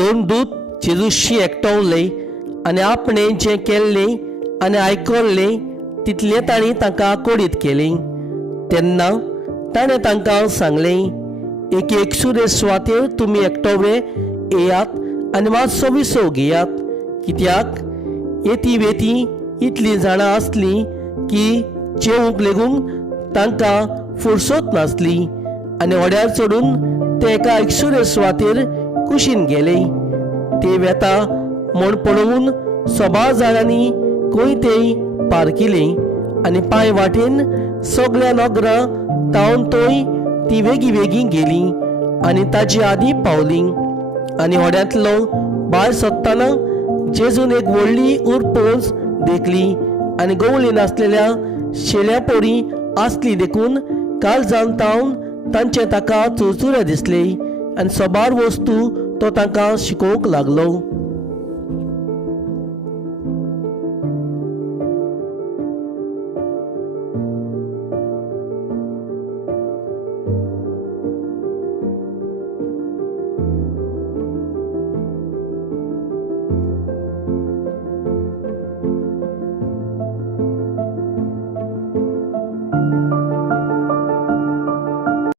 दोन दूत जेजूशी एकठांवले आनी आपणें जें केल्लें आनी आयकल्लें तितलें तांणी तांकां कोडीत केलें. तेन्ना ताणें तांकां सांगलें, एक एकसुरे सुवातेर तुमी एकठांवले येयात आनी मातसो विसव घेयात, कित्याक येती वेती इतलीं जाणां आसलीं की जेवूंक लेगून तांकां फुरसत नासली. आनी व्हड्यार चडून ते एका एकसुरे सुवातेर कुशीन गेले. ते वेता म्हूण पळोवन सोबा जाणांनी कोयतेय पारकिलें आनी पांय वाटेन सगळ्या नोगरां तावन तोय ती वेगी वेगी गेली आनी ताजे आदीं पावली. आनी व्हड्यांतलो भायर सरतना जेजून एक व्हडली उरपोंच देखली आनी गवळी नासलेल्या शेल्या पोरी आसली देखून काळजान तावन तांचे ताका चुरचुरे दिसले आनी सोबार वस्तू तो तांकां शिकोवंक लागलो.